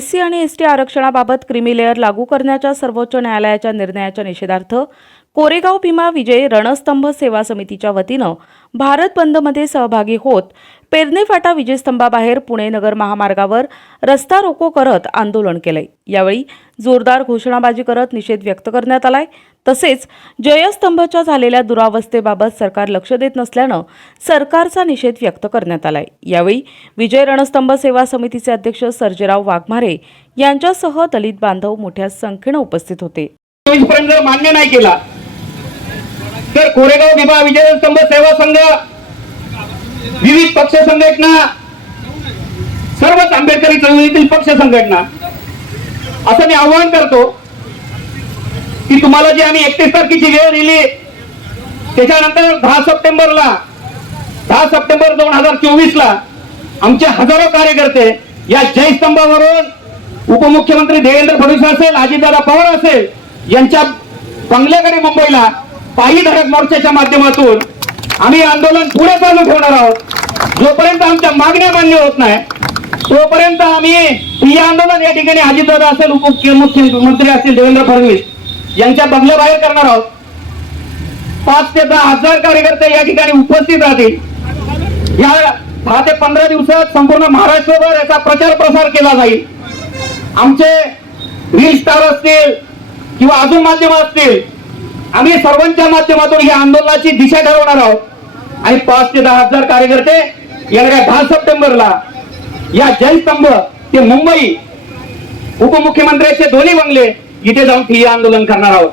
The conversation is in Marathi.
एससी आणि एसटी आरक्षणाबाबत क्रिमी लेअर लागू करण्याच्या सर्वोच्च न्यायालयाच्या निर्णयाच्या निषेधार्थ कोरेगाव भीमा विजय रणस्तंभ सेवा समितीच्या वतीनं भारत बंदमध्ये सहभागी होत पेरणे फाटा विजयस्तंभाबाहेर पुणे नगर महामार्गावर रस्ता रोको करत आंदोलन केलंय. यावेळी जोरदार घोषणाबाजी करत निषेध व्यक्त करण्यात आलाय. तसेच जयस्तंभच्या झालेल्या दुरावस्थेबाबत सरकार लक्ष देत नसल्यानं सरकारचा निषेध व्यक्त करण्यात आलाय. यावेळी विजय रणस्तंभ सेवा समितीचे अध्यक्ष सर्जेराव वाघमारे यांच्यासह दलित बांधव मोठ्या संख्येनं उपस्थित होते. मान्य नाही केला तर कोरेगाव विभाग विजय स्तंभ सेवा संघ विविध पक्ष संघटना सर्वच आंबेडकरी चळवळीतील पक्ष संघटना असं मी आवाहन करतो की तुम्हाला जी आम्ही एकतीस तारखेची वेळ दिली त्याच्यानंतर दहा सप्टेंबरला दहा सप्टेंबर दोन हजार चोवीस ला आमचे हजारो कार्यकर्ते या जयस्तंभावरून उपमुख्यमंत्री देवेंद्र फडणवीस असेल अजितदादा पवार असेल यांच्या बंगल्याकडे मुंबईला पायी धडक मोर्चाच्या माध्यमातून आम्ही आंदोलन पुढे चालू ठेवणार आहोत. जोपर्यंत आमच्या मागण्या मान्य होत नाही तोपर्यंत आम्ही हे आंदोलन या ठिकाणी अजितदादा असेल उपमुख्यमंत्री असतील देवेंद्र फडणवीस यांच्या बंगल्याबाहेर करणार आहोत. पाच ते दहा हजार कार्यकर्ते या ठिकाणी उपस्थित राहतील. या दहा ते पंधरा दिवसात संपूर्ण महाराष्ट्रभर याचा प्रचार प्रसार केला जाईल. आमचे रील स्टार असतील किंवा अजून माध्यम असतील आम्ही सर्वांच्या माध्यमातून या आंदोलनाची दिशा ठरवणार आहोत. आणि पाच ते दहा हजार कार्यकर्ते येणाऱ्या दहा सप्टेंबरला या जयस्तंभ ते मुंबई उपमुख्यमंत्र्यांचे दोन्ही बंगले इथे जाऊन ठिय्या आंदोलन करणार आहोत.